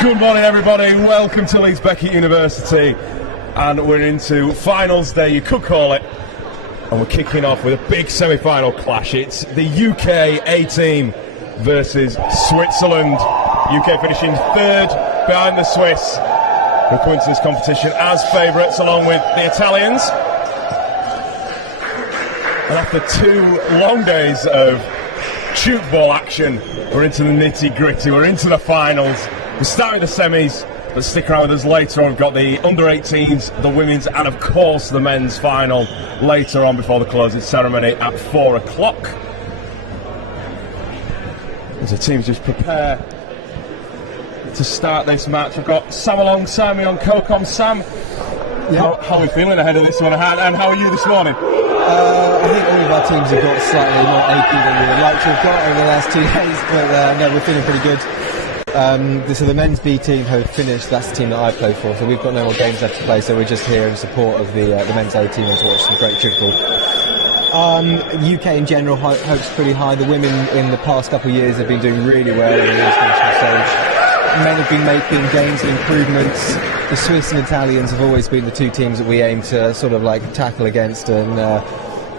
Good morning, everybody. Welcome to Leeds Beckett University, and we're into finals day, you could call it, and we're kicking off with a big semi-final clash. It's the UK A team versus Switzerland. UK finishing third behind the Swiss, who come into this competition as favourites along with the Italians. And after 2 long days of shoot ball action, we're into the nitty-gritty, we're into the finals. We start with the semis, but stick around with us later on. We've got the under-18s, the women's, and of course the men's final later on before the closing ceremony at 4 o'clock. As the teams just prepare to start this match, we've got Sam alongside me on CoCom. Sam, how are we feeling ahead of this one, and how are you this morning? I think all of our teams have got slightly more achy than we would like to have got over the last 2 days, but no, we're feeling pretty good. So the men's B team have finished. That's the team that I play for, so we've got no more games left to play, so we're just here in support of the men's A team and to watch some great football. UK in general hopes pretty high. The women in the past couple of years have been doing really well on the international stage. Men have been making gains and improvements. The Swiss and Italians have always been the 2 teams that we aim to sort of like tackle against and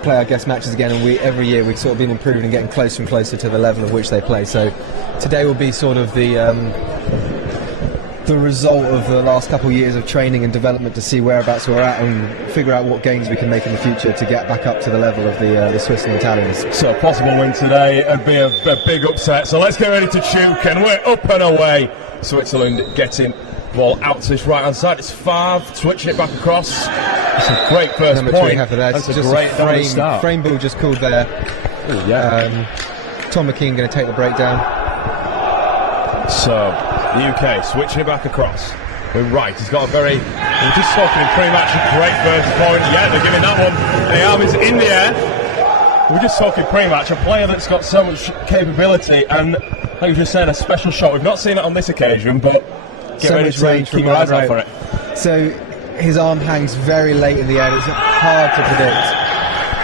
play our guest matches again, and every year we've sort of been improving and getting closer and closer to the level of which they play. So today will be sort of the result of the last couple of years of training and development to see whereabouts we're at and figure out what gains we can make in the future to get back up to the level of the Swiss and Italians. So a possible win today would be a big upset, so let's get ready to choke, and we're up and away. Switzerland getting ball out to this right hand side. It's Favre switching it back across. It's a great first point. That's just a frame ball just called there. Ooh, yeah. Tom McKean going to take the breakdown. So the UK switching it back across. We're right. He's got a we're just talking in pre-match, a great first point. Yeah, they're giving that one. The arm is in the air. We're just talking pre-match. A player that's got so much capability, and like you were just saying, a special shot. We've not seen it on this occasion, but get ready to keep your eyes out for it. So his arm hangs very late in the air. It's hard to predict.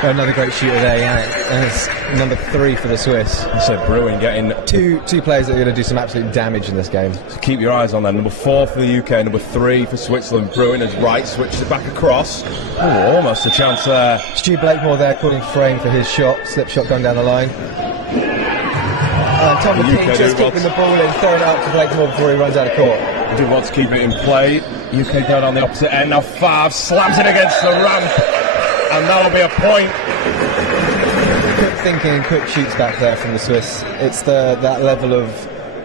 But another great shooter there, and it's number 3 for the Swiss. So Bruin getting two players that are going to do some absolute damage in this game. So keep your eyes on them. Number 4 for the UK, number 3 for Switzerland. Bruin is right, switches it back across. Oh, almost a chance there. Stu Blakemore there calling frame for his shot, slip shot going down the line. Tom McKean just keeping the ball in, throwing it up to Blakemore before he runs out of court. Do want to keep it in play. UK going on the opposite end. Now Favre slams it against the ramp, and that'll be a point. Quick thinking and quick shoots back there from the Swiss. It's that level of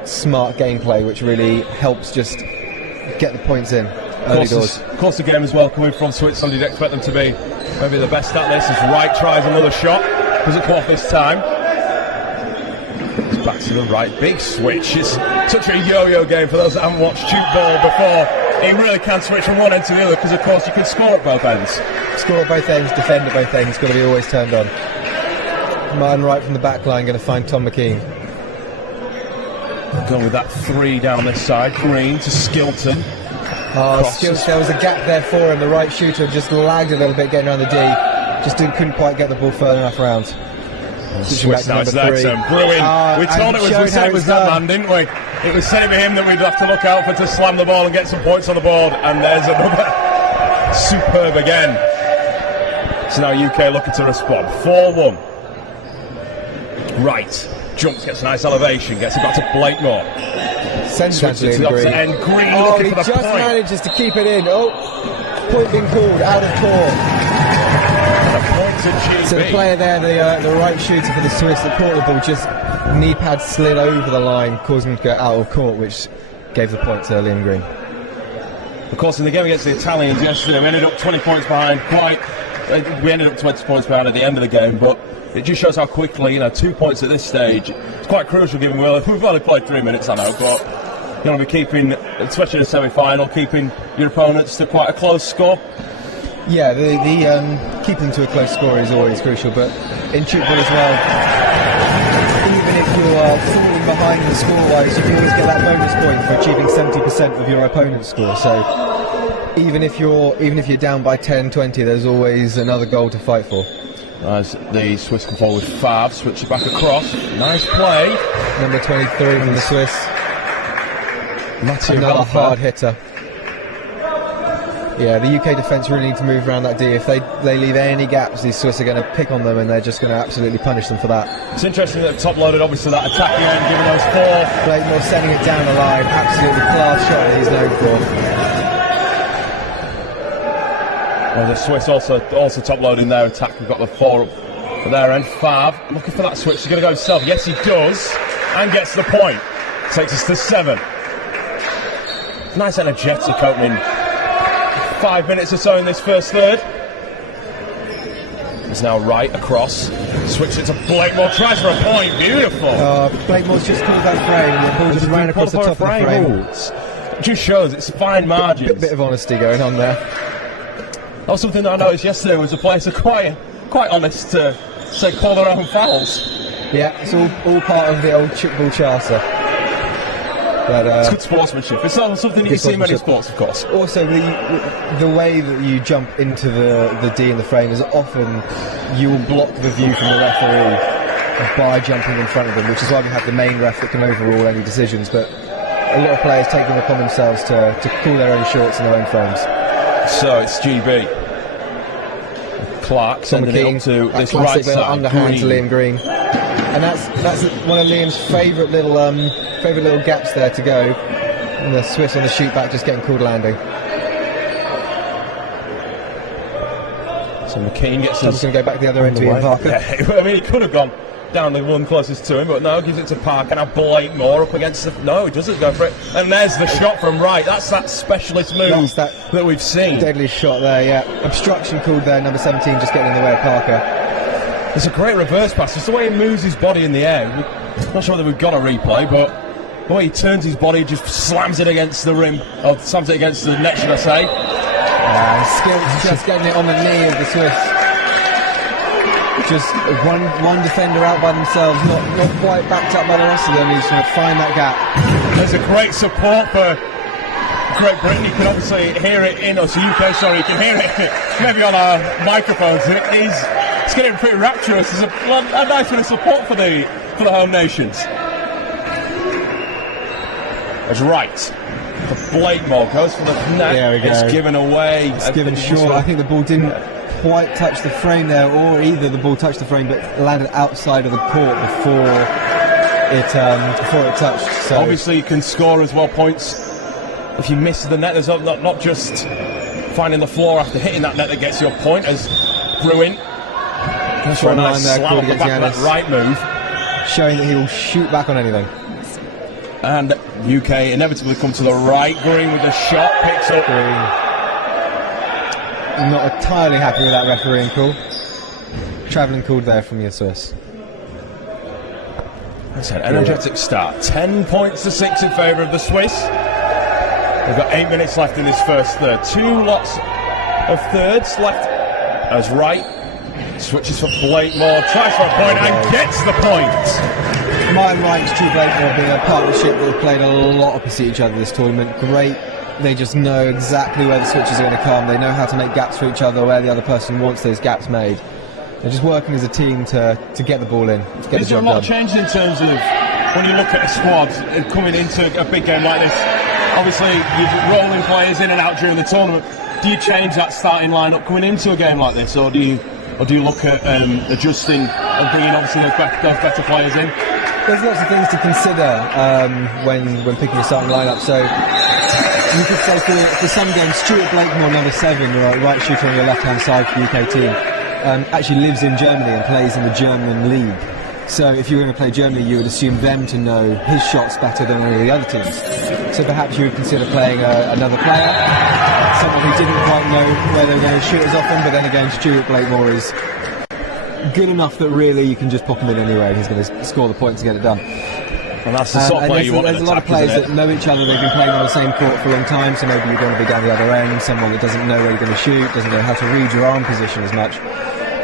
smart gameplay which really helps just get the points in early doors. Of course, the game as well coming from Switzerland, you'd expect them to be maybe the best at this. As Wright tries another shot, doesn't come off this time. It's back to the right, big switch. It's such a yo-yo game for those that haven't watched shoot ball before. It really can switch from one end to the other, because of course you can score at both ends. Score at both ends, defend at both ends, got to be always turned on. Martin Wright from the back line going to find Tom McKean. Going with that 3 down this side. Green to Skilton. Skilton, there was a gap there for him. The right shooter just lagged a little bit getting around the D. Just couldn't quite get the ball further enough round. Swiss now, it's that Bruin. We told we said it was that man, didn't we? It was said to him that we'd have to look out for to slam the ball and get some points on the board, and there's another superb again. So now UK looking to respond. 4-1. Right, jumps, gets a nice elevation, gets it back to Blakemore. Sends it to the opposite end. Green looking for the point. He just manages to keep it in. Point being called out of court. So the player there, the right shooter for the Swiss that caught the ball, just knee pad slid over the line, causing him to go out of court, which gave the points early in Green. Of course, in the game against the Italians yesterday, we ended up 20 points behind. We ended up 20 points behind at the end of the game, but it just shows how quickly, 2 points at this stage, it's quite crucial given we've only played 3 minutes, I know, but you want to be keeping, especially in the semi-final, keeping your opponents to quite a close score. Yeah, the keeping to a close score is always crucial, but in football as well, even if you are falling behind the score-wise, you can always get that bonus point for achieving 70% of your opponent's score. So even if you're down by 10, 20, there's always another goal to fight for. As the Swiss come forward, Favre, switch it back across. Nice play. Number 23 from the Swiss. Another hard hitter. Yeah, the UK defence really need to move around that D. If they leave any gaps, these Swiss are going to pick on them, and they're just going to absolutely punish them for that. It's interesting that they've top-loaded, obviously, that attacking end, giving those 4. Blakemore sending it down the line, absolutely class shot that he's known for. Well, the Swiss also top-loading their attack. We've got the 4 up for their end. Fav looking for that switch. He's going to go himself. Yes, he does, and gets the point. Takes us to 7. Nice energetic opening 5 minutes or so in this first third. It's now right across. Switch it to Blakemore. Tries for a point. Beautiful. Blakemore's just caught that frame. And the ball just ran across the top of the frame. It just shows it's fine margins. Bit of honesty going on there. That was something that I noticed yesterday. Was the players are quite honest to say call their own fouls. Yeah, it's all part of the old chip ball charter. But, it's good sportsmanship. It's not something you see in many sports, of course. Also, the way that you jump into the D in the frame is often you will block the view from the referee by jumping in front of them, which is why we have the main ref that can overrule any decisions. But a lot of players take them upon themselves to call their own shots in their own frames. So it's GB. Clark sending it up to this right side. Underhand to Liam Green. And that's one of Liam's favourite little gaps there to go. And the Swiss on the shoot back just getting called landing. So McKean gets his... going to go back the other end to Ian Parker. Yeah, I mean, he could have gone down the one closest to him, but no, gives it to Parker. Now Blakemore up against the... No, he doesn't go for it. And there's the shot from right. That's that specialist move that we've seen. Deadly shot there, yeah. Obstruction called there, number 17 just getting in the way of Parker. It's a great reverse pass. It's the way he moves his body in the air. I'm not sure whether we've got a replay, but the way he turns his body, just slams it against the rim, or slams it against the net, should I say. Skills just getting it on the knee of the Swiss. Just one defender out by themselves, not quite backed up by the rest of them. He's going to find that gap. There's a great support for Great Britain. You can obviously hear it in us, UK, sorry, you can hear it maybe on our microphones. It's getting pretty rapturous. There's a nice bit of support for the home nations. That's right. The Blakemore goes for the net. There we go. It's given away. It's given short. I think the ball didn't quite touch the frame there, or either the ball touched the frame but landed outside of the court before it touched. So obviously you can score as well points if you miss the net. There's not just finding the floor after hitting that net that gets your point, as Bruin. That's a nice slam off the back of that right move, showing that he will shoot back on anything. And UK inevitably come to the right. Green with the shot, picks up. I'm not entirely happy with that refereeing call. Travelling called there from your Swiss. That's an energetic start. 10 points to 6 in favour of the Swiss. We've got 8 minutes left in this first third. 2 lots of thirds left. As right switches for Blakemore, tries for a point and gets the point. Martin Wright's True Blakemore being a partnership that have played a lot opposite each other this tournament. Great. They just know exactly where the switches are going to come. They know how to make gaps for each other, where the other person wants those gaps made. They're just working as a team to get the ball in, to get the job done. Is there a lot changed in terms of when you look at a squad and coming into a big game like this? Obviously, you're rolling players in and out during the tournament. Do you change that starting lineup coming into a game like this, or do you look at adjusting and bringing obviously those better players in? There's lots of things to consider when picking a starting lineup. So you could say for some games, Stuart Blakemore, number 7, the right shooter on your left-hand side for the UK team, actually lives in Germany and plays in the German league. So if you were going to play Germany, you would assume them to know his shots better than any of the other teams. So perhaps you would consider playing another player, someone who didn't quite know where they were going to shoot as often, but then again, Stuart Blakemore is good enough that really you can just pop him in anyway and he's going to score the points to get it done. And that's the sort of player you want. There's a lot of players that know each other. They've been playing on the same court for a long time, so maybe you're going to be down the other end. Someone that doesn't know where you're going to shoot, doesn't know how to read your arm position as much.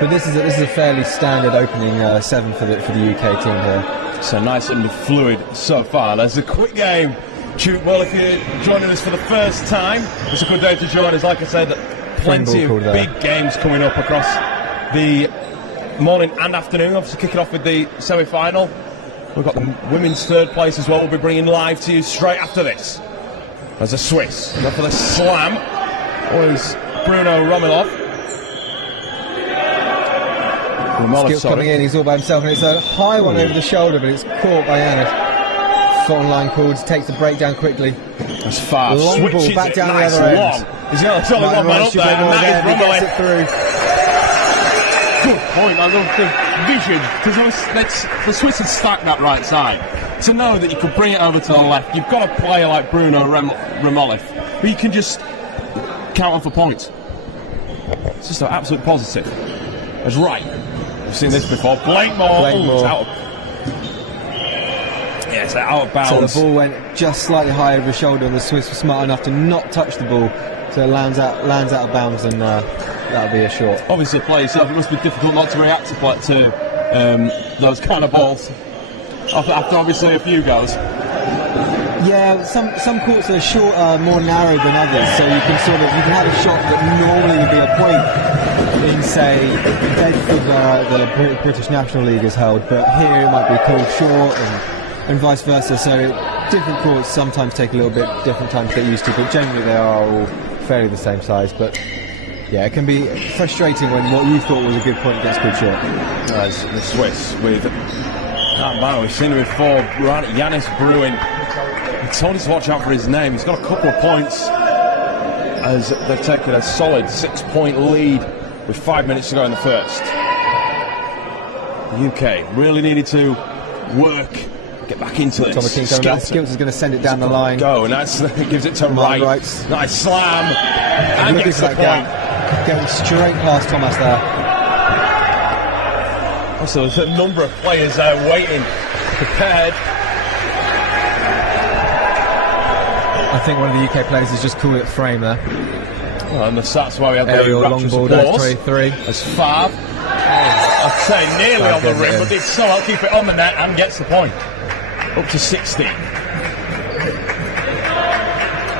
But this is a fairly standard opening 7 for the UK team here. So nice and fluid so far. There's a quick game. Well, if you're joining us for the first time, it's a good day to join us. Like I said, plenty of big games coming up across the morning and afternoon. Obviously kicking off with the semi-final. We've got the women's third place as well. We'll be bringing live to you straight after this. There's a Swiss. Go for the slam. Was Bruno Romilov. Skills coming in, he's all by himself, and it's a high one over the shoulder, but it's caught by Yanis. Foot on line called, takes the breakdown quickly. That's fast. Long ball back down the other end. He's got only one man up there, and that is Romilov. Gets it through. Good point. I love the vision, because the Swiss had stacked that right side. To know that you could bring it over to the left, you've got a player like Bruno Romilov, who you can just count on for points. It's just an absolute positive. That's right. We've seen this before. Blakemore. Yes, out of bounds. So the ball went just slightly high over his shoulder, and the Swiss were smart enough to not touch the ball, so it lands out of bounds, and that'll be a short. Obviously, the play yourself, it must be difficult not to react to those kind of balls after obviously a few goes. Yeah, some courts are shorter, more narrow than others, so you can have a shot that normally would be a point in, say, Bedford, the British National League is held, but here it might be called short, and vice versa. So different courts sometimes take a little bit different time to get used to, but generally they are all fairly the same size. But yeah, it can be frustrating when what you thought was a good point gets called short. As the Swiss with we've seen him before. Yanis Bruin. He told us to watch out for his name. He's got a couple of points as they've taken a solid 6-point lead with 5 minutes to go in the first. The UK really needed to work, get back into this. Skills is going to send it down the line. Go, and that gives it to Wright. Nice slam. And gets the point. Going straight past Thomas there. Also, there's a number of players there waiting, prepared. I think one of the UK players has just called it frame there. Well, and that's why we have the long ball there, 3-3. As Favre, I'd say nearly on the rim, but did so well keep it on the net and gets the point. Up to 60.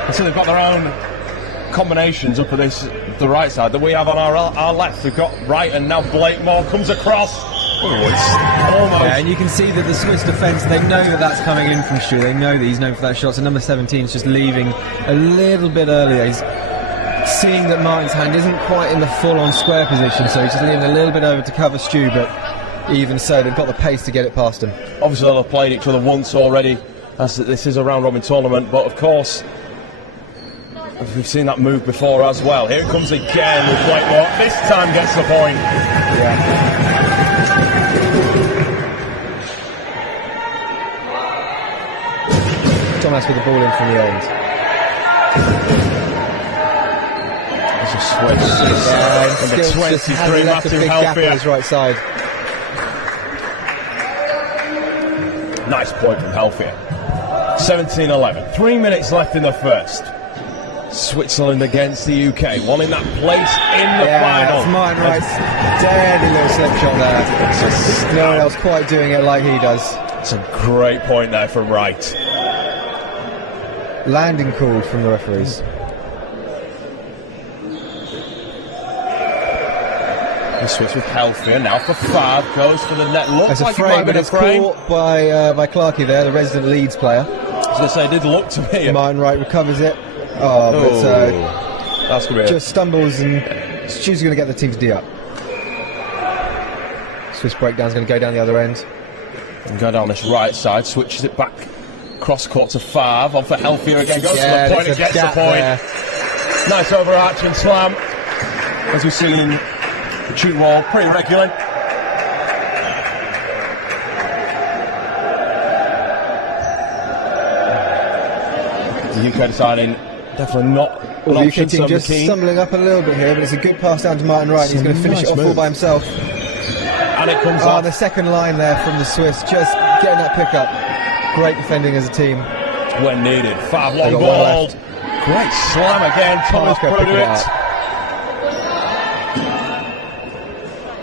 And so they've got their own combinations up at the right side that we have on our left. We've got Wright, and now Blakemore comes across. Oh, it's almost. Yeah, and you can see that the Swiss defence, they know that that's coming in from Stu. They know that he's known for that shot. So number 17 is just leaving a little bit earlier. He's seeing that Martin's hand isn't quite in the full-on square position, so he's just leaving a little bit over to cover Stu. But even so, they've got the pace to get it past him. Obviously, they'll have played each other once already, as this is a round-robin tournament. But of course, we've seen that move before as well. Here it comes again with Blakemore. This time gets the point. Yeah. Thomas with the ball in from the end. There's a switch. Number 23, Matthew Helfier. His right side. Nice point from Helfier. 17-11. 3 minutes left in the first. Switzerland against the UK, wanting that place in the final. That's Martin Wright's deadly little slip shot there. Just no one else quite doing it like he does. It's a great point there from Wright. Landing called from the referees. The switch with Helfier now for Favre, goes for the net. Looks like a frame, but it's caught by Clarkey there, the resident Leeds player. I was going to say, it did look to me. Martin Wright recovers it. But that's going to be just stumbles, and Stu's going to get the team to D up. Swiss breakdown's going to go down the other end. And go down this right side, switches it back cross court to Favre, on for Helfier again, goes to the point and gets the point. There. Nice overarching slam, as we've seen in the tune wall, pretty regular. The UK deciding definitely not an option. The UK team just stumbling up a little bit here, but it's a good pass down to Martin Wright. He's going to finish it off all by himself. And it comes off. The second line there from the Swiss, just getting that pickup. Great defending as a team. When needed. Favre long ball. Great slam again. Thomas Produit.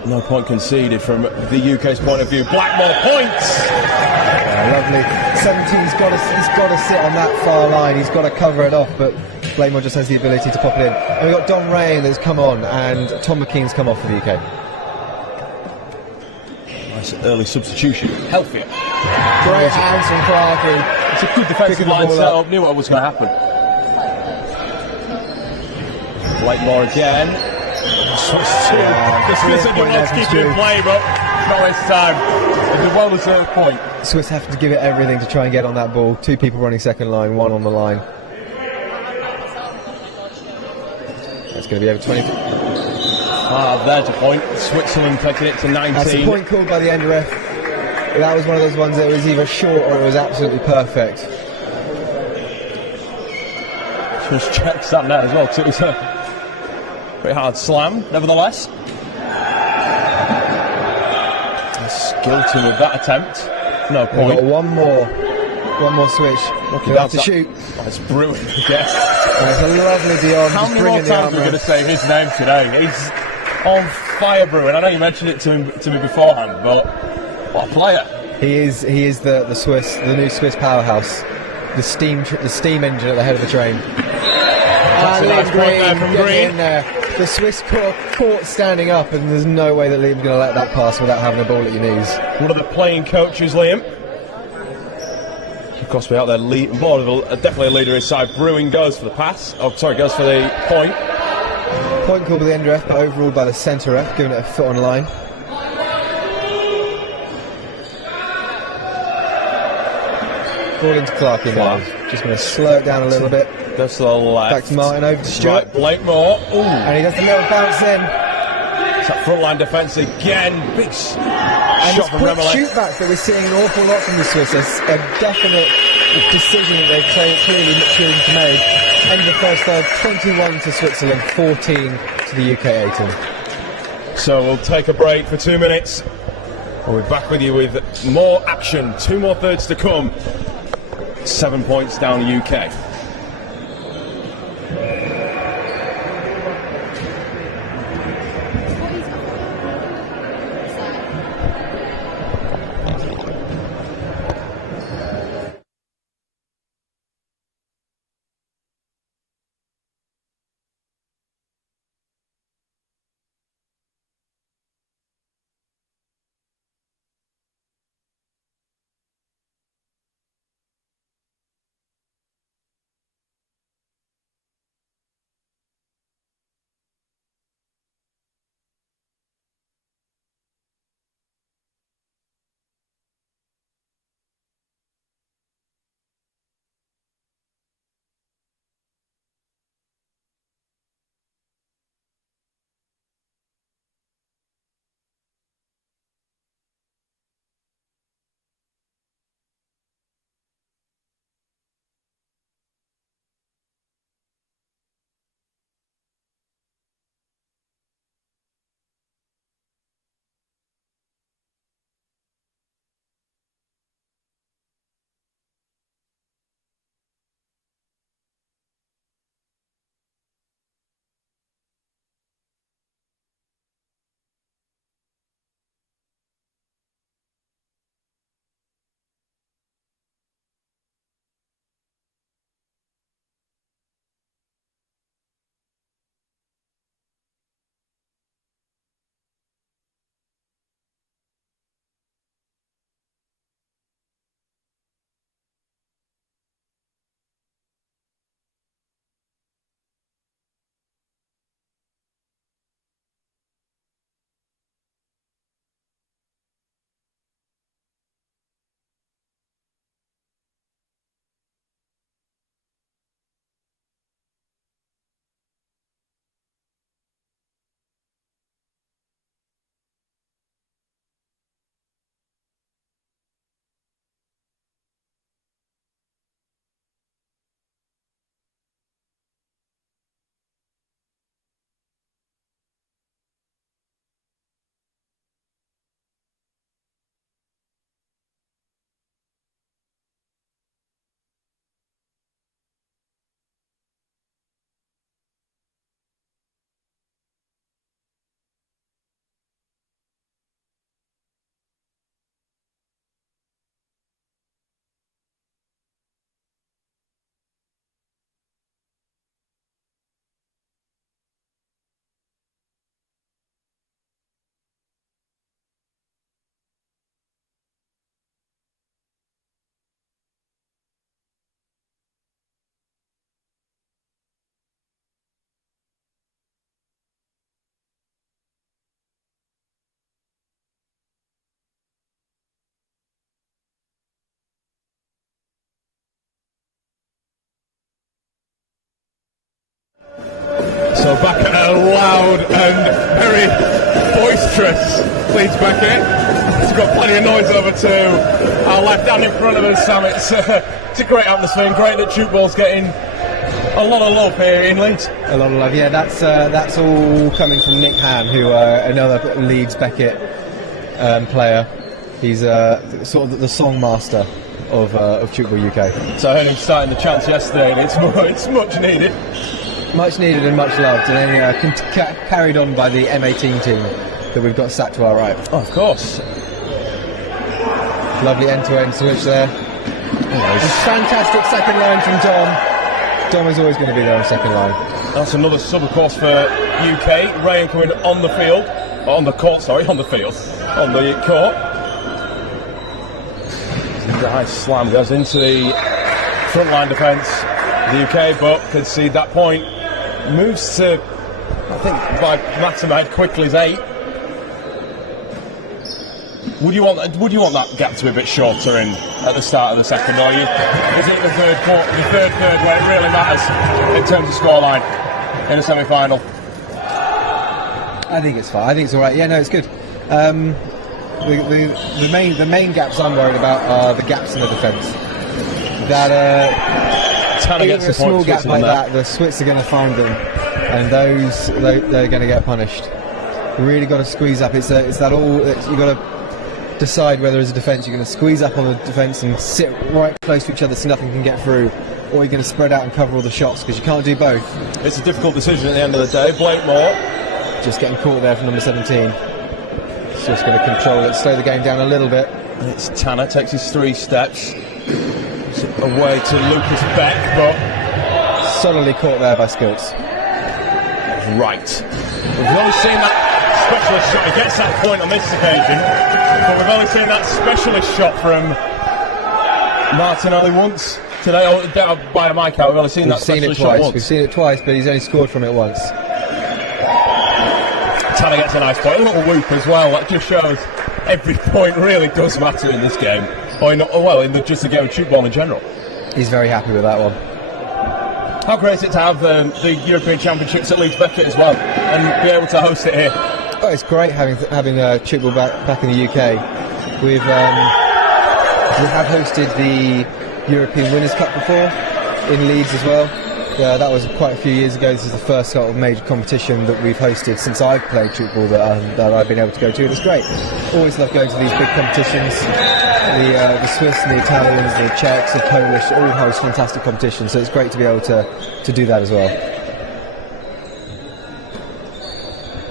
No point conceded from the UK's point of view. Blakemore points. Lovely. 17's got to sit on that far line. He's got to cover it off, but Blakemore just has the ability to pop it in. And we've got Don Rain that's come on, and Tom McKean's come off for the UK. Nice early substitution. Helfier. Great hands from Clarkey. It's a good defensive line set up. Knew what was going to happen. Blake Moore again. The Swiss are going to keep in play, but not this time. It's a well-deserved point. Swiss have to give it everything to try and get on that ball. 2 people running second line, 1 on the line. That's going to be over 20. There's a point. Switzerland taking it to 19. That's a point called by the end ref. That was one of those ones that was either short or it was absolutely perfect. Just checks that net as well, too. It's a pretty hard slam, nevertheless. Skilton with that attempt. No point. We've got one more switch. You have to shoot. Oh, it's Bruin again. That's a lovely Dion. How many more times are we going to say his name today? He's on fire, Bruin. I know you mentioned it to me beforehand, but what a player! He is the Swiss, the new Swiss powerhouse, the steam engine at the head of the train. That's a nice point there from Green. In there. The Swiss caught standing up, and there's no way that Liam's going to let that pass without having a ball at your knees. One of the playing coaches, Liam. Of course, we're out there definitely a leader his side. Bruin goes for the pass. Oh, sorry, goes for the point. Point called by the end ref, but overruled by the centre ref, giving it a foot on line. Ball into Clarkey now. Just going to slow it down a little bit. Goes to the left. Back to Martin, over to Stuart. Right, Blake Moore. Ooh. And he does a little bounce in. It's that front line defence again. Big and shot from quick Remillet. shootbacks that we're seeing an awful lot from the Swiss. A definite decision that they've clearly chosen to make. End of the first third, 21 to Switzerland, 14 to the UK 18. So we'll take a break for 2 minutes. We'll be back with you with more action. 2 more thirds to come. 7 points down UK. back at a loud and very boisterous Leeds Beckett. He's got plenty of noise over to our left and in front of us, Sam. It's a great atmosphere and great that Duke Ball's getting a lot of love here in Leeds. A lot of love, yeah. That's all coming from Nick Ham, who another Leeds Beckett player. He's sort of the song master of Football UK. So I heard him starting the chants yesterday, and it's much needed. Much needed and much loved, and then carried on by the M18 team that we've got sat to our right. Oh, of course. Lovely end-to-end switch there. Fantastic second line from Dom. Dom is always going to be there on second line. That's another sub, of course, for UK. Ryan coming on the field. On the court. On the court. Nice slam. Goes into the front line defence. The UK, but could see that point. Moves to, I think, by Matamad quickly is 8. Would you want that gap to be a bit shorter at the start of the second, or is it the third where it really matters in terms of scoreline in a semi-final? I think it's fine. I think it's all right. Yeah, no, it's good. The main gaps I'm worried about are the gaps in the defence. Even a small gap like that, the Swits are going to find them, and they're going to get punished. You really got to squeeze up. It's that all. You got to decide whether as a defence you're going to squeeze up on the defence and sit right close to each other so nothing can get through, or you're going to spread out and cover all the shots, because you can't do both. It's a difficult decision at the end of the day. Blakemore just getting caught there from number 17. It's just going to control it, slow the game down a little bit. And it's Tanner, takes his 3 steps away to Lucas Beck, but solidly caught there by Skilts. Right. We've only seen that specialist shot. He gets that point on this occasion, but we've only seen that specialist shot from Martin only once today. By a mic out, we've only seen that specialist shot once. We've seen it twice, but he's only scored from it once. Tanner gets a nice point, a little whoop as well. That just shows every point really does matter in this game, or just the game of shoot ball in general. He's very happy with that one. How great is it to have the European Championships at Leeds Beckett as well, and be able to host it here? Oh, it's great having football back in the UK. We have hosted the European Winners' Cup before in Leeds as well. That was quite a few years ago. This is the first sort of major competition that we've hosted since I've played football that I've been able to go to. It's great. Always love going to these big competitions. The Swiss and the Italians, the Czechs, the Polish all host fantastic competitions, so it's great to be able to do that as well.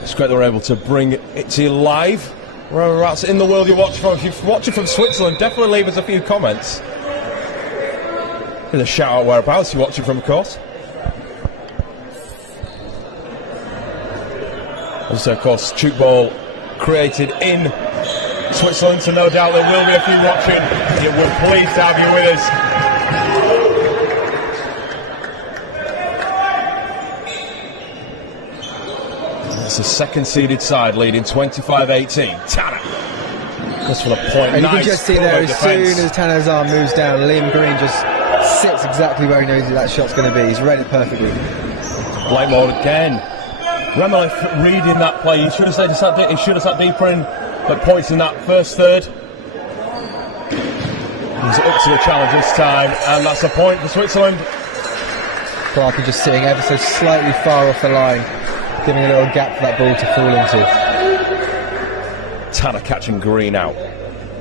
It's great that we're able to bring it to you live wherever else in the world you watch from. If you're watching from Switzerland, definitely leave us a few comments. With a shout out whereabouts you're watching from, of course. Also, of course, Duke Ball created in Switzerland, so no doubt there will be a few watching. We're pleased to have you with us. It's the second seeded side leading 25-18. Tanner goes for the point. And you can just see there, as soon as Tanner's arm moves down, Liam Green just sits exactly where he knows that shot's going to be. He's read it perfectly. Blakemore again. Remeliff reading that play. He should have sat deeper in at points in that first third. He's up to the challenge this time, and that's a point for Switzerland. Clarkey just sitting ever so slightly far off the line, giving a little gap for that ball to fall into. Tanner catching Green out.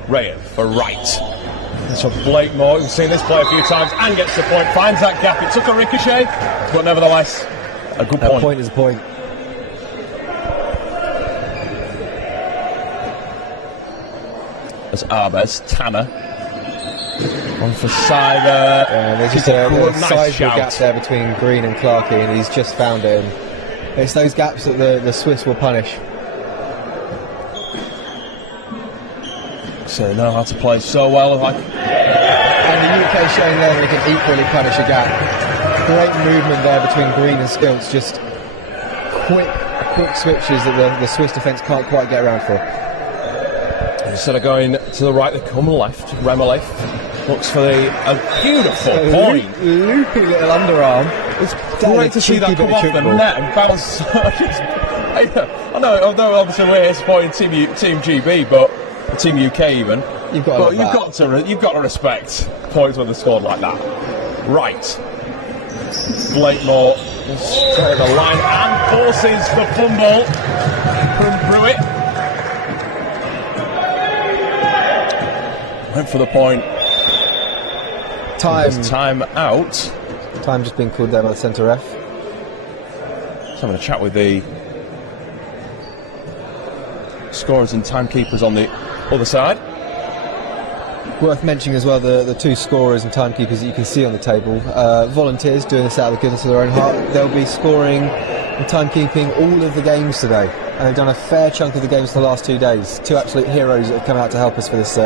Rayan for right. That's for Blakemore. We've seen this play a few times and gets the point. Finds that gap. It took a ricochet, but nevertheless, a good point. A point is a point. As Arbez, Tanner on for Cyber. There's just a sizable gap there between Green and Clarkey, and he's just found it. And it's those gaps that the Swiss will punish. So they know how to play so well. And the UK showing there they can equally punish a gap. Great movement there between Green and Skilts. Just quick switches that the Swiss defence can't quite get around for. Instead of going to the right, they come left. Remeliff looks for a beautiful point. Loopy little underarm. It's great to see that come off the net and bounce. I know, although obviously we're supporting Team GB, but Team UK even. You've got to respect points when they're scored like that. Right. Blakemore straight the line and forces the fumble from Brewitt. Went for the point. Time out. Time just being called there by the centre ref. Just having a chat with the scorers and timekeepers on the other side. Worth mentioning as well the two scorers and timekeepers that you can see on the table. Volunteers doing this out of the goodness of their own heart. They'll be scoring and timekeeping all of the games today. And they've done a fair chunk of the games for the last 2 days. Two absolute heroes that have come out to help us for this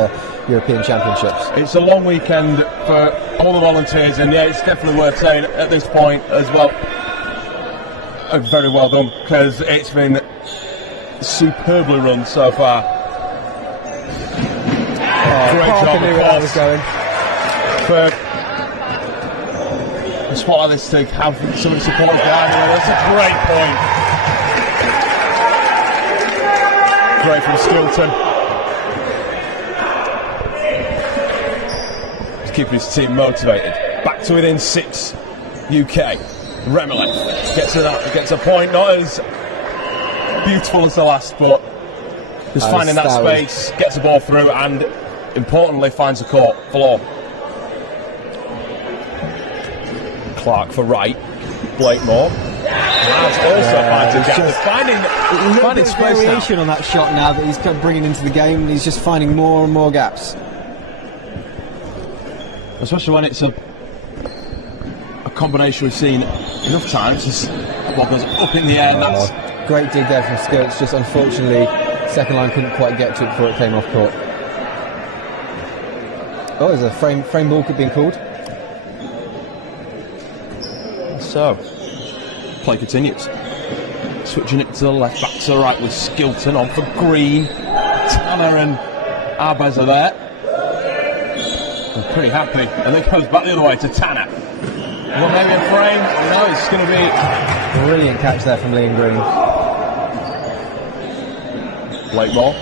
European Championships. It's a long weekend for all the volunteers, and yeah, it's definitely worth saying at this point as well. Very well done, because it's been superbly run so far. Great job, knew where that was going. For a spot like this to have some support behind there, that's a great point. Great from Stilton. He's keeping his team motivated. Back to within 6, UK. Remilek gets a point, not as beautiful as the last, but just finding that space, gets the ball through, and importantly finds the court floor. Clark for right. Blakemore. Also finds a gap. Finding space variation on that shot now that he's bringing into the game, and he's just finding more and more gaps. Especially when it's a combination we've seen enough times. This ball goes up in the air. That's great dig there from Skirts. Just unfortunately, second line couldn't quite get to it before it came off court. Oh, there's a frame ball being called. So, play continues. Switching it to the left, back to the right with Skilton on for Green. Tanner and Arbez are there. I'm pretty happy. And then goes back the other way to Tanner. Well, maybe a frame. No, it's going to be... Brilliant catch there from Liam Green. Blakemore.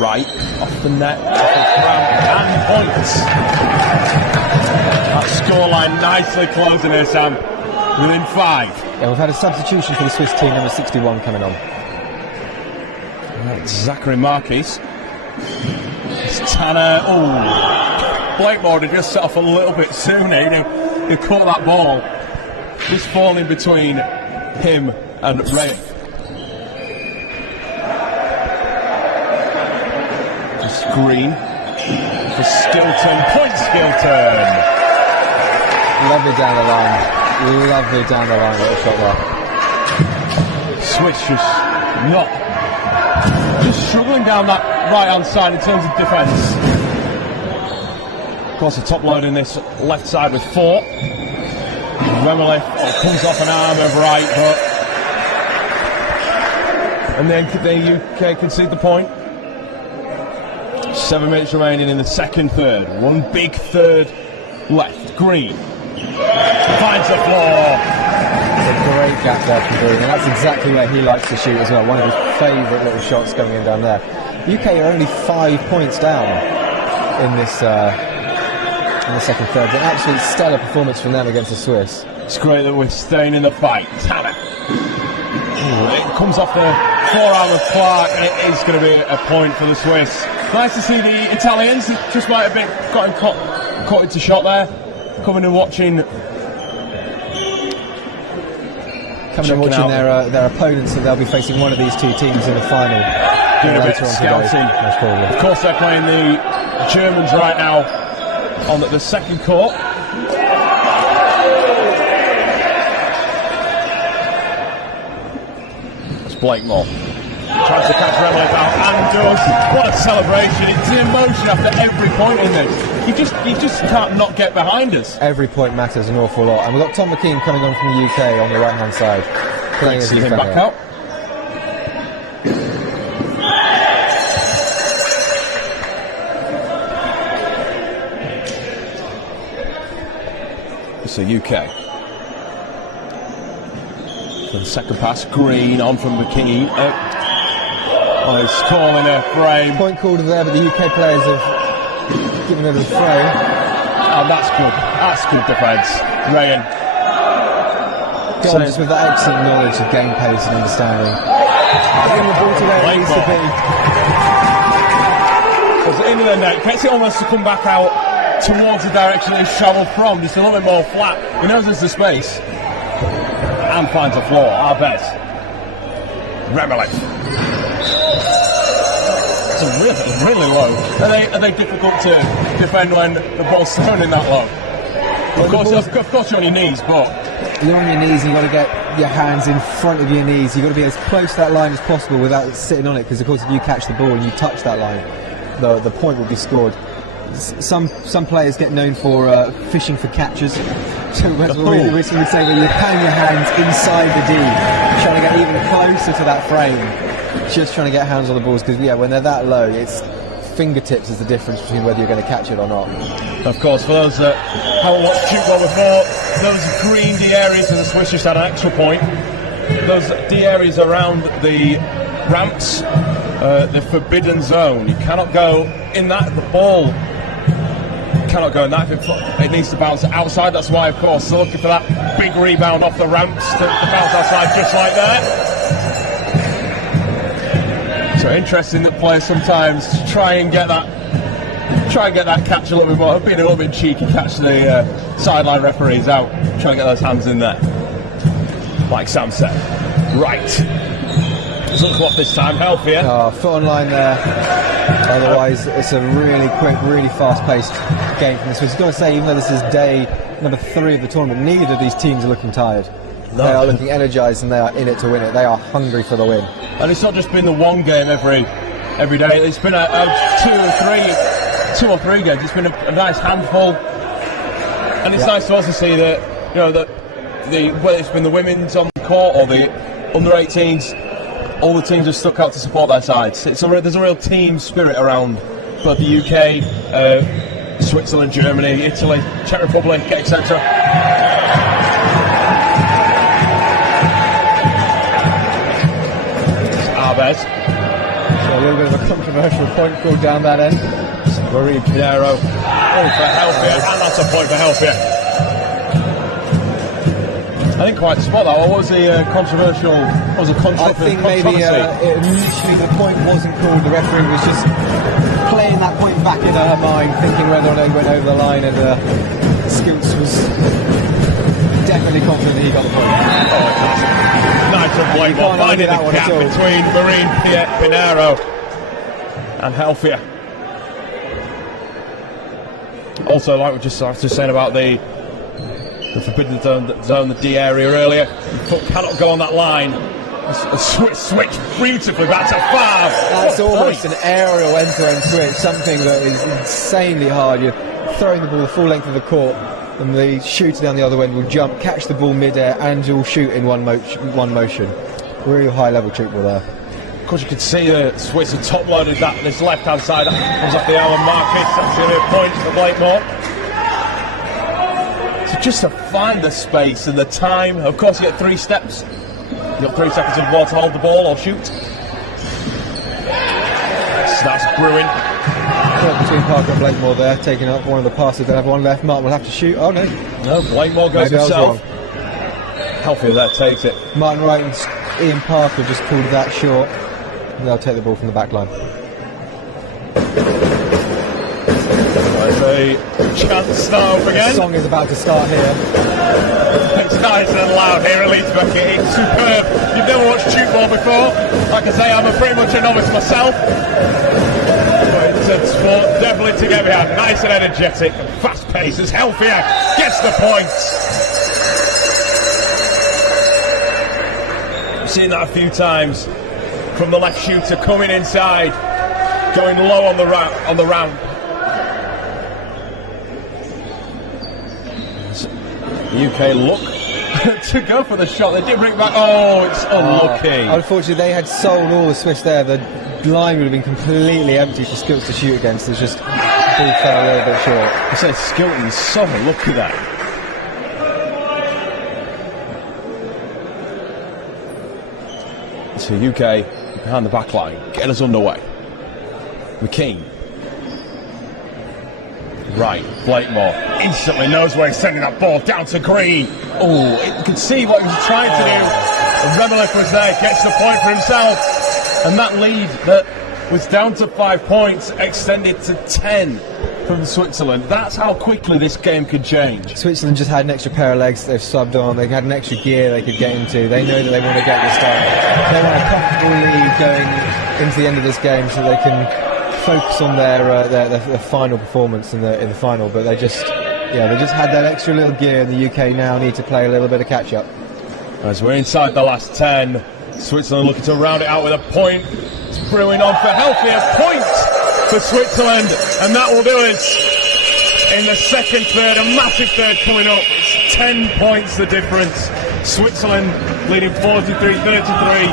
Right. Off the net. Off the ground. And points. That scoreline nicely closing here, Sam. Within 5. Yeah, we've had a substitution for the Swiss team, number 61 coming on. Right, Zachary Marquis. It's Tanner. Oh, Blakemore had just set off a little bit sooner. He caught that ball. Just falling between him and Ray. Just Green for Skilton. Point Skilton. Lovely down the line. Lovely down the line, little shot there. Switch just struggling down that right hand side in terms of defence. Of course, the top load in this left side with 4. Remilek comes off an arm of right, but and then the UK concede the point. 7 minutes remaining in the second third. One big third left. Green finds the floor. A great gap there from Green, and that's exactly where he likes to shoot as well. One of his favourite little shots coming in down there. UK are only 5 points down in this in the second third. An absolute stellar performance from them against the Swiss. It's great that we're staying in the fight. Tanner. It comes off the forearm of Clark, and it is going to be a point for the Swiss. Nice to see the Italians. Just might have got him caught into shot there. Coming and watching their opponents, that they'll be facing one of these two teams in the final. Doing a bit of scouting. Of course, they're playing the Germans right now on the second court. It's Blakemore. Tries to catch Remilek out and does. What a celebration. It's an emotion after every point in this. You just can't not get behind us. Every point matters an awful lot. And we've got Tom McKean coming on from the UK on the right hand side. Playing as a defender. Back out. It's the UK. So the second pass, Green on from McKee. Oh, he's calling a frame. Point called there, but the UK players have given over the frame. Oh, that's good. That's good defence. Rayan. Just with that excellent knowledge of game pace and understanding. Getting the ball to where it needs to be. It's into the net. Gets it almost to come back out towards the direction that he's travelled from. Just a little bit more flat. He knows there's the space. And finds a floor. I bet. Remelec. It's really low. Are they difficult to defend when the ball's thrown in that low? Of course you're on your knees, but you're on your knees and you've got to get your hands in front of your knees. You've got to be as close to that line as possible without sitting on it, because of course if you catch the ball and you touch that line, the point will be scored. Some players get known for fishing for catches. So we would say that you're putting your hands inside the D, trying to get even closer to that frame, just trying to get hands on the balls, because when they're that low, it's fingertips is the difference between whether you're going to catch it or not. Of course, for those that haven't watched shoot ball before, those green D areas in the Swiss just had an extra point. Those D areas around the ramps, the forbidden zone. You cannot go in that. The ball cannot go in that. It needs to bounce outside. That's why, of course, they're looking for that big rebound off the ramps to bounce outside, just like that. So interesting that players sometimes try and get that catch a little bit more. Being a little bit cheeky, catch the sideline referees out, try and get those hands in there. Like Sam said. Right. Doesn't come off this time. Healthier. Oh, foot on line there. Otherwise, it's a really quick, really fast-paced game from the Swiss. I've got to say, even though this is day number 3 of the tournament, neither of these teams are looking tired. No. They are looking energised and they are in it to win it. They are hungry for the win. And it's not just been the one game every day. It's been a 2 or 3 games. It's been a nice handful. And it's nice to also see that, whether it's been the women's on the court or the under-18s, all the teams have stuck out to support their sides. There's a real team spirit around both the UK, Switzerland, Germany, Italy, Czech Republic, etc. Arvez. So a little bit of a controversial point called down that end. Marie Pinheiro. Oh, for Healthier, and that's a point for Healthier. I didn't quite spot that. What was the controversial? What was the controversy? I think maybe initially the point wasn't called. The referee was just playing that point back into her mind, thinking whether or not he went over the line, and Skills was definitely confident that he got the point. Oh, nice and Blake ball, finding the gap between Marine Pinheiro and Healthier. Also, like we just saying about the forbidden zone, the D area earlier, the foot cannot go on that line. A switch beautifully back to 5. That's almost an aerial end-to-end switch, something that is insanely hard. You're throwing the ball the full length of the court, and the shooter down the other end will jump, catch the ball mid-air, and you'll shoot in one motion. Really high-level trick ball there. Of course, you could see the Swiss have top-loaded this left-hand side. That comes off the Alan Marcus. That's going to be a point for Blakemore. So just to find the space and the time. Of course, you get 3 steps. You've got 3 seconds of the ball to hold the ball or shoot. That's brewing. Between Parker and Blakemore there, taking up one of the passes. They have one left. Martin will have to shoot. Oh no. No, Blakemore goes himself. Healthy there, takes it. Martin Wright and Ian Parker just pulled that short. And they'll take the ball from the back line. There's a chance to start off again. The song is about to start here. It's nice and loud here at Leeds Beckett. It's superb. You've never watched shoot ball before. Like I say, I'm pretty much a novice myself. But it's a sport definitely to get behind. Nice and energetic and fast paced. It's Healthier. Gets the points. I've seen that a few times. From the left shooter coming inside, going low on the ramp. The UK look to go for the shot. They did bring it back. Oh, it's unlucky. Unfortunately, they had sold all the Swiss there. The line would have been completely empty for Skilton to shoot against. It's just the ball fell a little bit short. I said Skilton's so unlucky there. to UK behind the back line. Get us underway. McKean. Right, Blakemore instantly knows where he's sending that ball down to Green. Oh, you can see what he was trying to do. Remolith was there, gets the point for himself. And that lead that was down to 5 points extended to 10 from Switzerland. That's how quickly this game could change. Switzerland just had an extra pair of legs they've subbed on. They had an extra gear they could get into. They know that they want to get this done. They want a comfortable lead going into the end of this game so they can focus on their final performance in the final. But they just had that extra little gear, and the UK now need to play a little bit of catch up. As we're inside the last 10, Switzerland looking to round it out with a point. It's brewing on for Healthy, a point for Switzerland, and that will do it in the second third, a massive third coming up. It's 10 points the difference. Switzerland leading 43-33.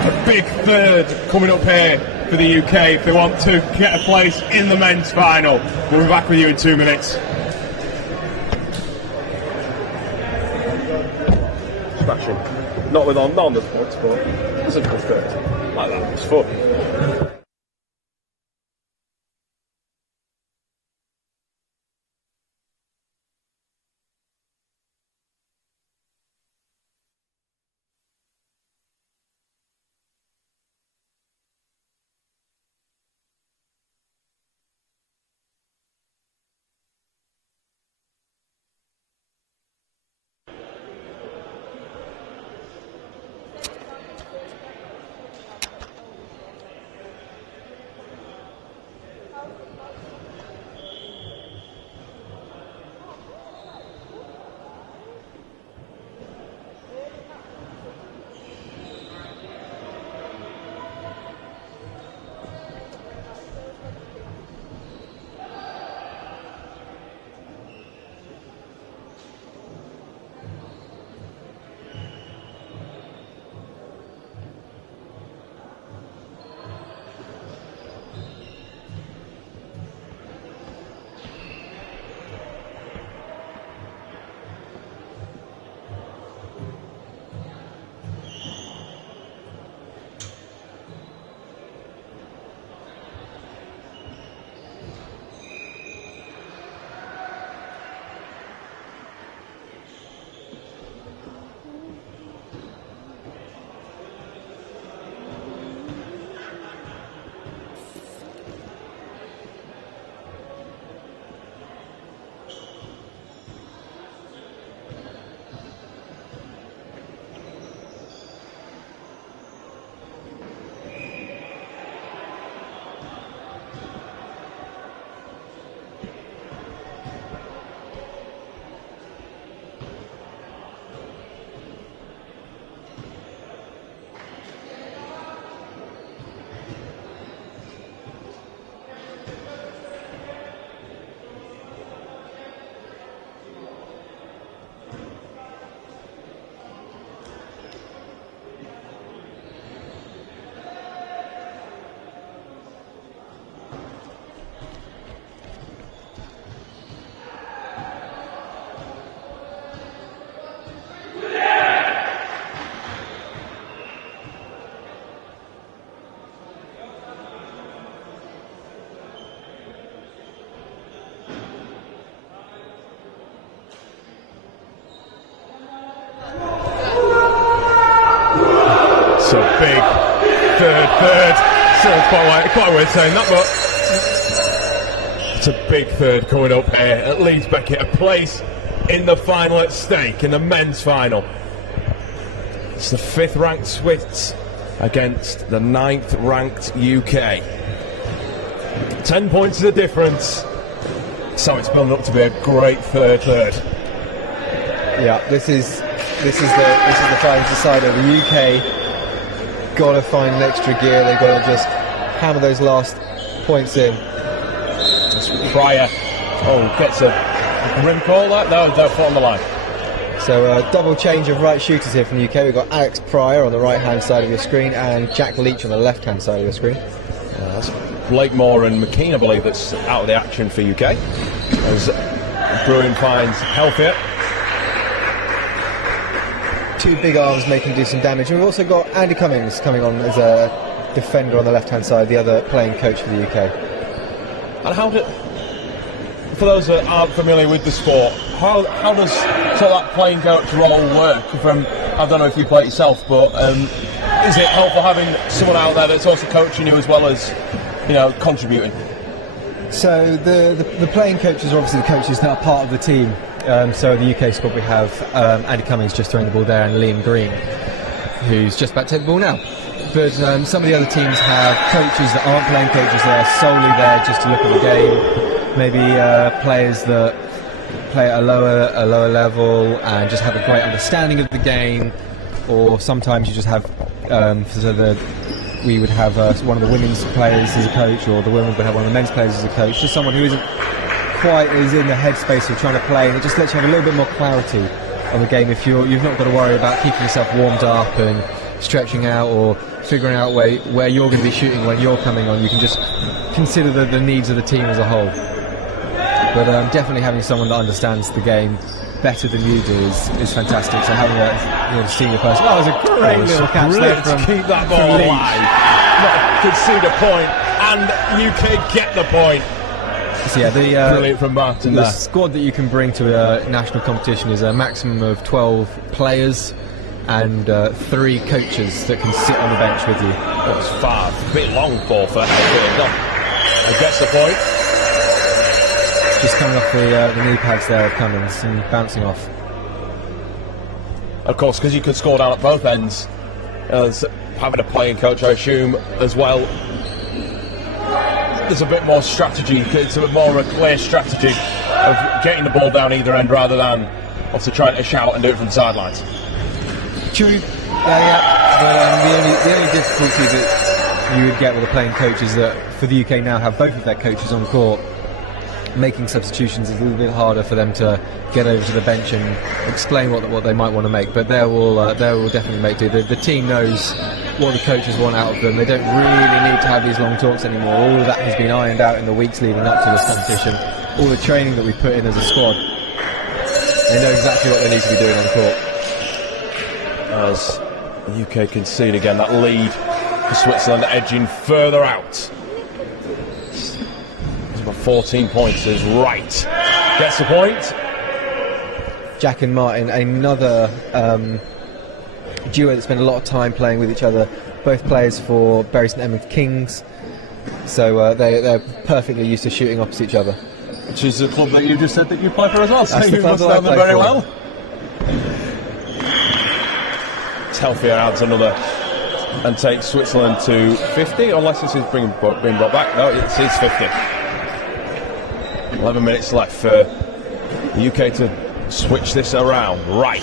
A big third coming up here for the UK if they want to get a place in the men's final. We'll be back with you in 2 minutes. Smashing. Not with on the points, but it's a good third. Like that. It's fun. So big third. So quite weird saying that, but it's a big third coming up here. At least Beckett a place in the final at stake, in the men's final. It's the 5th ranked Swiss against the 9th ranked UK. 10 points is the difference. So it's building up to be a great third. Yeah, this is the final decider. The UK got to find an extra gear. They've got to just hammer those last points in. Pryor, gets a rim call. No, foot on the line. So a double change of right shooters here from the UK. We've got Alex Pryor on the right hand side of your screen and Jack Leach on the left hand side of your screen. That's Blakemore and McKean, I believe, that's out of the action for UK. As Bruin finds Healthier. two big arms making do some damage. And we've also got Andy Cummings coming on as a defender on the left-hand side, the other playing coach for the UK. And for those that aren't familiar with the sport, how does that playing coach role work? I don't know if you play it yourself, but is it helpful having someone out there that's also coaching you as well as, contributing? So the playing coaches are obviously the coaches that are part of the team. So in the UK squad we have Andy Cummings just throwing the ball there, and Liam Green, who's just about to take the ball now. But some of the other teams have coaches that aren't playing coaches. They are solely there just to look at the game. Maybe players that play at a lower level and just have a great understanding of the game. Or sometimes you just have we would have one of the women's players as a coach, or the women would have one of the men's players as a coach. Just someone who isn't quite as in the headspace of trying to play, and it just lets you have a little bit more clarity on the game. If you've not got to worry about keeping yourself warmed up and stretching out, or figuring out where you're going to be shooting when you're coming on, you can just consider the needs of the team as a whole. But definitely having someone that understands the game better than you do is fantastic. So having a senior person. That was a great little catch there to keep that ball alive. Not concede a point, and UK get the point. So yeah, brilliant from Martin. The squad that you can bring to a national competition is a maximum of 12 players and 3 coaches that can sit on the bench with you. That's far, a bit long for Healthy. I guess the point. Just coming off the knee pads there of Cummins and bouncing off. Of course, because you could score down at both ends. Having a playing coach, I assume, as well. There's a bit more strategy. It's a bit more of a clear strategy of getting the ball down either end rather than obviously trying to shout and do it from the sidelines. True. Yeah. But the only difficulty that you would get with a playing coach is that for the UK now have both of their coaches on court. Making substitutions is a little bit harder for them to get over to the bench and explain what they might want to make, but they will definitely make do. The team knows what the coaches want out of them. They don't really need to have these long talks anymore. All of that has been ironed out in the weeks leading up to this competition. All the training that we put in as a squad, they know exactly what they need to be doing on court. As the UK concede again, that lead for Switzerland edging further out. 14 points is right. Gets the point. Jack and Martin, another duo that spend a lot of time playing with each other. Both players for Bury St Edmunds Kings, so they're perfectly used to shooting opposite each other. Which is the club that you just said that you play for as well. That's so the you club must that I know them play very for. well. Telfia adds another and takes Switzerland to 50, unless this is being brought back. No, it is 50. 11 minutes left for the UK to switch this around. Right.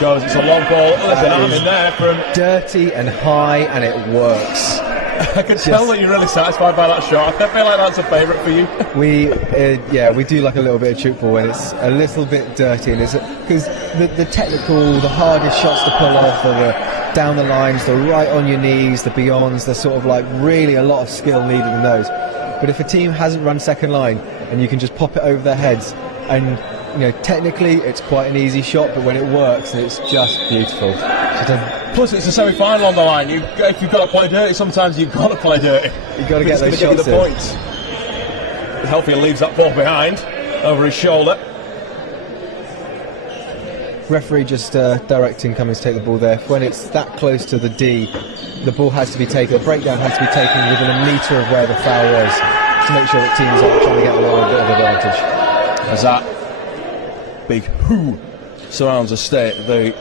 Goes, it's a long ball. There's an arm in there from... Dirty and high, and it works. I can tell that you're really satisfied by that shot. I feel like that's a favourite for you. We do like a little bit of trick ball when it's a little bit dirty, and it's because the technical, the hardest shots to pull off are the down the lines, the right on your knees, the beyonds. There's sort of like really a lot of skill needed in those. But if a team hasn't run second line and you can just pop it over their heads, and technically it's quite an easy shot, but when it works, it's just beautiful. Plus, it's a semi-final on the line. If you've got to play dirty, sometimes you've got to play dirty. You've got to get those shots. Give you the points. Healthy leaves that ball behind over his shoulder. Referee just directing Cummings to take the ball there. When it's that close to the D, the ball has to be taken. The breakdown has to be taken within a metre of where the foul was to make sure that teams are trying to get a little bit of advantage. As that big who surrounds the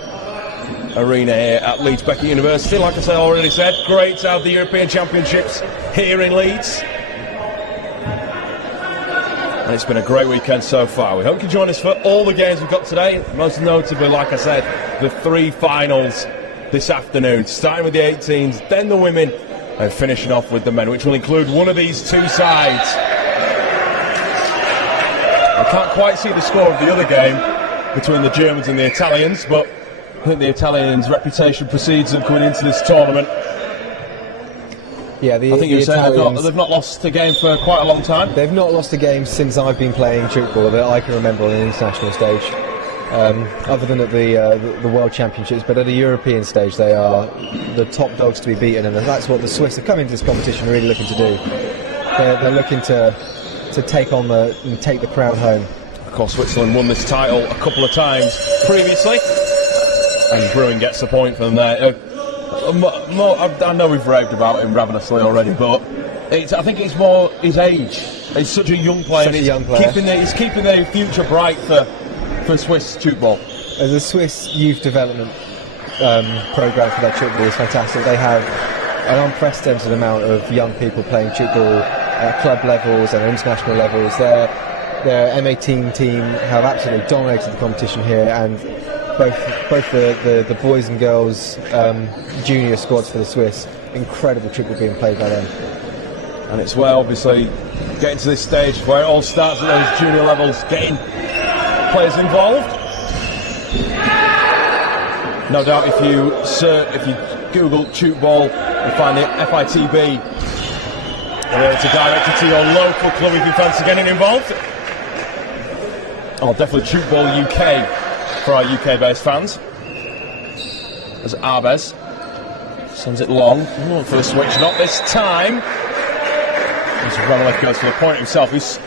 arena here at Leeds Beckett University. Like I already said, great to have the European Championships here in Leeds. And it's been a great weekend so far. We hope you can join us for all the games we've got today. Most notably, like I said, the 3 finals this afternoon. Starting with the 18s, then the women, and finishing off with the men, which will include one of these 2 sides. I can't quite see the score of the other game between the Germans and the Italians, but I think the Italians' reputation precedes them coming into this tournament. Yeah, I think you're saying they've not lost a game for quite a long time. They've not lost a game since I've been playing trick ball that I can remember on an international stage. other than at the World Championships, but at a European stage they are the top dogs to be beaten, and that's what the Swiss have come into this competition really looking to do. They're looking to take the crown home. Of course, Switzerland won this title a couple of times previously, and Bruin gets the point from there. I know we've raved about him ravenously already, but I think it's more his age. He's such a young player. Such a young player. He's keeping the future bright for Swiss tchoukball. The Swiss youth development program for their tchoukball is fantastic. They have an unprecedented amount of young people playing tchoukball at club levels and international levels. Their M18 team have absolutely dominated the competition here, and both the boys and girls junior squads for the Swiss, incredible tchoukball being played by them. And it's where, obviously, getting to this stage where it all starts at those junior levels, getting players involved. No doubt if you Google tchoukball, you'll find the FITB. You'll be able to direct you to your local club if you fancy getting involved. Oh, definitely tchoukball UK for our UK-based fans. As Arbez sends it long for the switch, not this time. As Remelif goes for the point himself. He's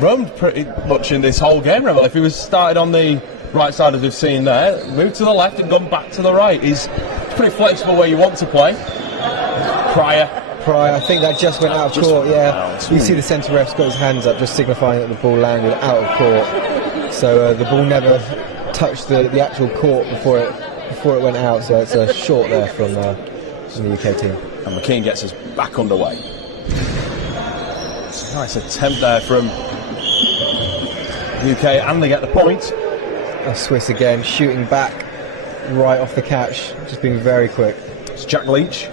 roamed pretty much in this whole game, Remelif. He was started on the right side as we've seen there, moved to the left and gone back to the right. He's pretty flexible where you want to play. Pryor, I think that just went out of court, yeah. You see the centre ref's got his hands up, just signifying that the ball landed out of court. So the ball never touched the actual court before it went out, so it's a short there from the UK team. And McKean gets us back underway. It's a nice attempt there from UK, and they get the point. Swiss again, shooting back right off the catch, just being very quick. It's Jack Leach.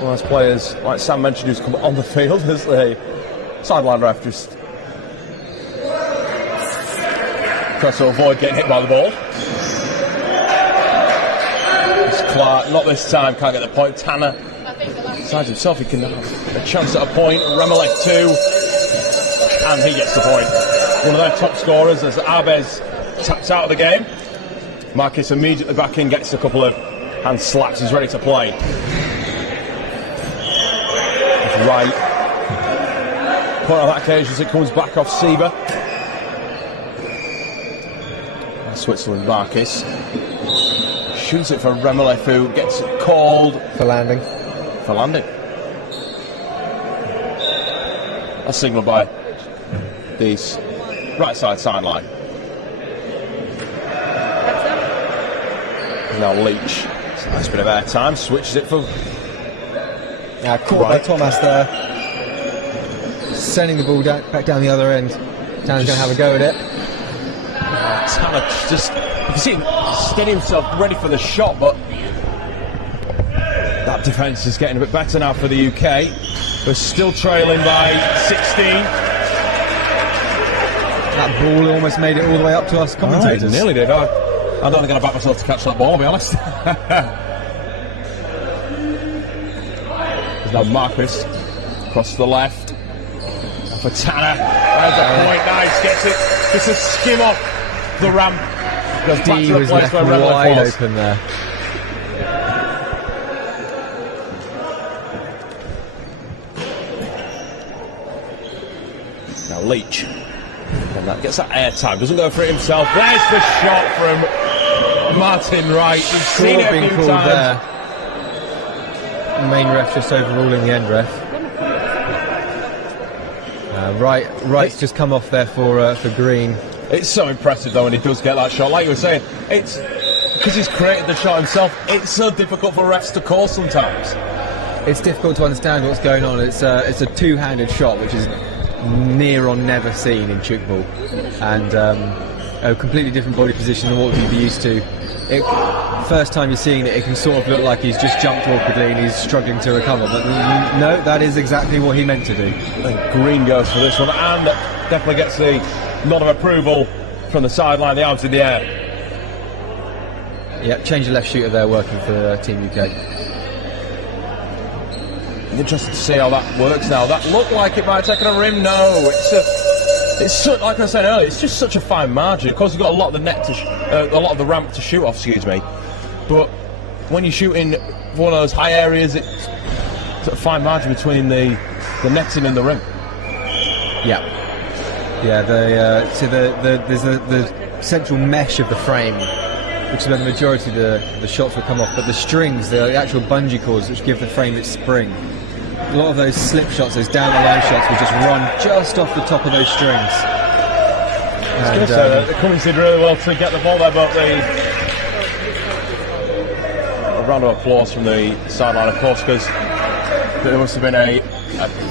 One of those players, like Sam mentioned, who's come on the field as the sideline ref just tries to avoid getting hit by the ball. It's Clark, not this time, can't get the point. Tanner decides himself he can have a chance at a point. Remelif too, and he gets the point. One of their top scorers as Arbez taps out of the game. Marcus immediately back in, gets a couple of hand slaps, he's ready to play. Right. Point on that occasion as it comes back off Sieber. Switzerland, Marcus shoots it for Remelif, who gets it called for landing. A signal by the right side sideline. Now Leach, it's a nice bit of air time, switches it for. Caught by Thomas there, sending the ball back down the other end. Tanner's going to have a go at it. Tanner just, you can see him steady himself, ready for the shot, but that defence is getting a bit better now for the UK. We're still trailing by 16. That ball almost made it all the way up to us commentators. It nearly did. I don't think I'm going to back myself to catch that ball, I'll be honest. Now Marcus across to the left for Tanner. There's a point, nice, gets it. Just a skim off the ramp. Goes back to the place where wide was. open there. Now Leach, and that gets that air time. Doesn't go for it himself. There's the shot from Martin Wright. We've seen it being called times. there. Main ref just overruling the end ref. Wright's just come off there for green. It's so impressive though when he does get that shot. Like you were saying, it's because he's created the shot himself. It's so difficult for refs to call sometimes. It's difficult to understand what's going on. It's a two-handed shot, which is near or never seen in tchoukball, and a completely different body position than what we'd be used to. First time you're seeing it, it can sort of look like he's just jumped awkwardly and he's struggling to recover, but no, that is exactly what he meant to do. And Green goes for this one and definitely gets the nod of approval from the sideline, the arms in the air. Yep, change of left shooter there working for Team UK. Interested to see how that works now. That looked like it might have taken a rim. No, It's like I said earlier, it's just such a fine margin. Of course, you've got a lot of the net to a lot of the ramp to shoot off. Excuse me, but when you're shooting one of those high areas, it's a fine margin between the netting and the rim. Yeah. So there's the central mesh of the frame, which is where the majority of the shots will come off. But the strings, the actual bungee cords, which give the frame its spring. A lot of those slip shots, those down the line shots, will just run just off the top of those strings. I was going to say that the Cummins did really well to get the ball there, but a round of applause from the sideline, of course, because there must have been a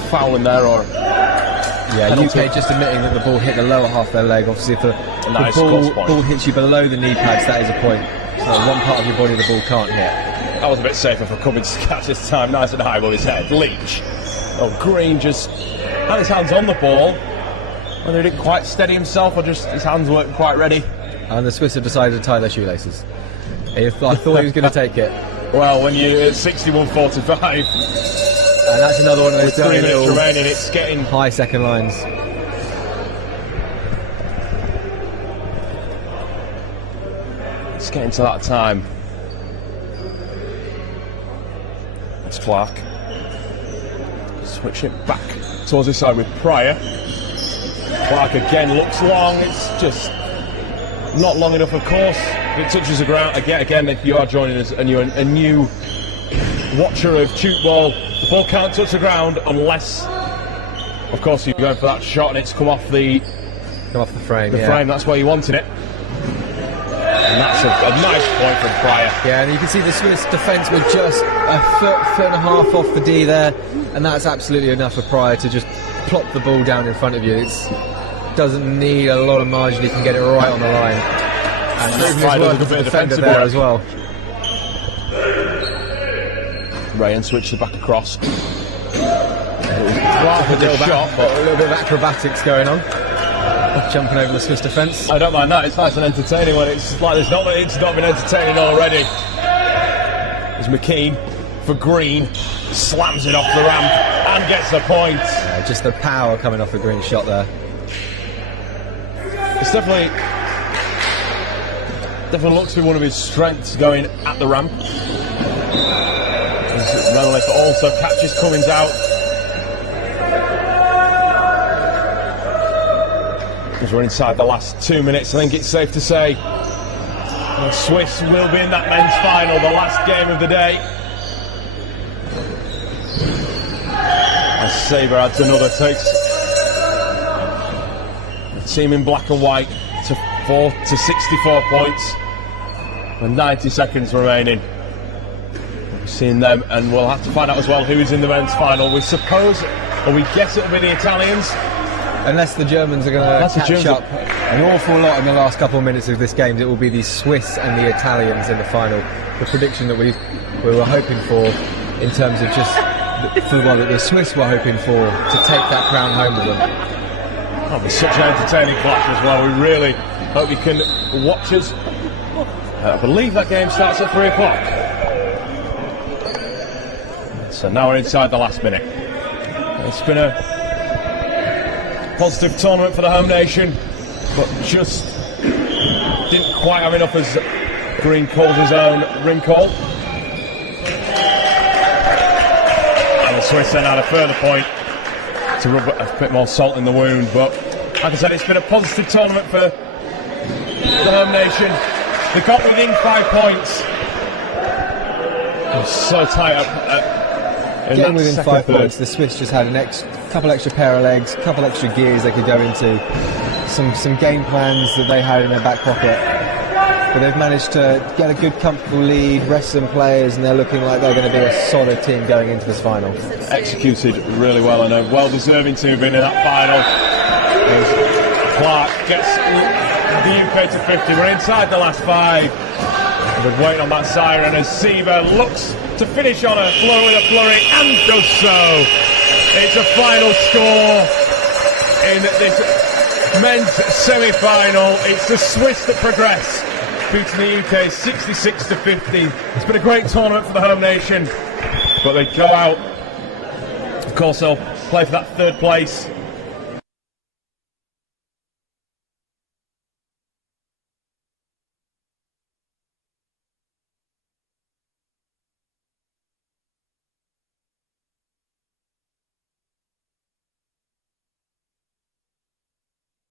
foul in there or. Yeah, UK just admitting that the ball hit the lower half of their leg. Obviously, if the ball hits you below the knee pads, that is a point. So one part of your body the ball can't hit. That was a bit safer for Cummins to catch this time, nice and high above his head. Leach. Oh, Green just had his hands on the ball. Whether he didn't quite steady himself or just his hands weren't quite ready. And the Swiss have decided to tie their shoelaces. I thought he was going to take it. Well, when you're at 61.45. And that's another one of those 3 minutes remaining, it's getting high second lines. It's getting to that time. It's Clark. Switch it back towards this side with Pryor. Clark again looks long. It's just not long enough, of course. It touches the ground again. If you are joining us and you're a new watcher of tube ball, the ball can't touch the ground unless, of course, you're going for that shot and it's come off the frame. Frame. That's where you wanted it. And that's a nice point from Pryor. Yeah, and you can see the Swiss defence were just a foot and a half off the D there, and that's absolutely enough for Pryor to just plop the ball down in front of you. It doesn't need a lot of margin, he can get it right on the line. And even his work as a defender there as well. Rayan switched it back across. A little bit of acrobatics going on. Jumping over the Swiss defence. I don't mind that, it's nice and entertaining when it's like it's not been entertaining already. As McKean for Green slams it off the ramp and gets the point. Yeah, just the power coming off the Green shot there. It's definitely looks to be one of his strengths going at the ramp. Remolith also catches Cummins out. As we're inside the last 2 minutes, I think it's safe to say the Swiss will be in that men's final, the last game of the day. As Sabre adds another, takes the team in black and white to 64 points with 90 seconds remaining. We've seen them, and we'll have to find out as well who's in the men's final. We suppose, or we guess it'll be the Italians. Unless the Germans are going to catch up an awful lot in the last couple of minutes of this game, it will be the Swiss and the Italians in the final. The prediction that we were hoping for in terms of just that the Swiss were hoping for to take that crown home with them. That'll be such an entertaining clash as well. We really hope you can watch us. I believe that game starts at 3 o'clock. So now we're inside the last minute. It's been a positive tournament for the home nation, but just didn't quite have enough as Green called his own rim call. And the Swiss then had a further point to rub a bit more salt in the wound, but like I said, it's been a positive tournament for the home nation. They got within 5 points. It was so tight up. Getting within 5 points, the Swiss just had couple extra pair of legs, couple extra gears they could go into, some game plans that they had in their back pocket. But they've managed to get a good, comfortable lead, rest some players, and they're looking like they're going to be a solid team going into this final. Executed really well, and well deserving to have been in that final. As Clark gets the UK to 50. We're inside the last 5. We're waiting on that siren as Seaver looks to finish on a floor with a flurry and does so. It's a final score in this men's semi-final. It's the Swiss that progress, beating the UK 66-50. It's been a great tournament for the home nation, but they go out. Of course, they'll play for that 3rd place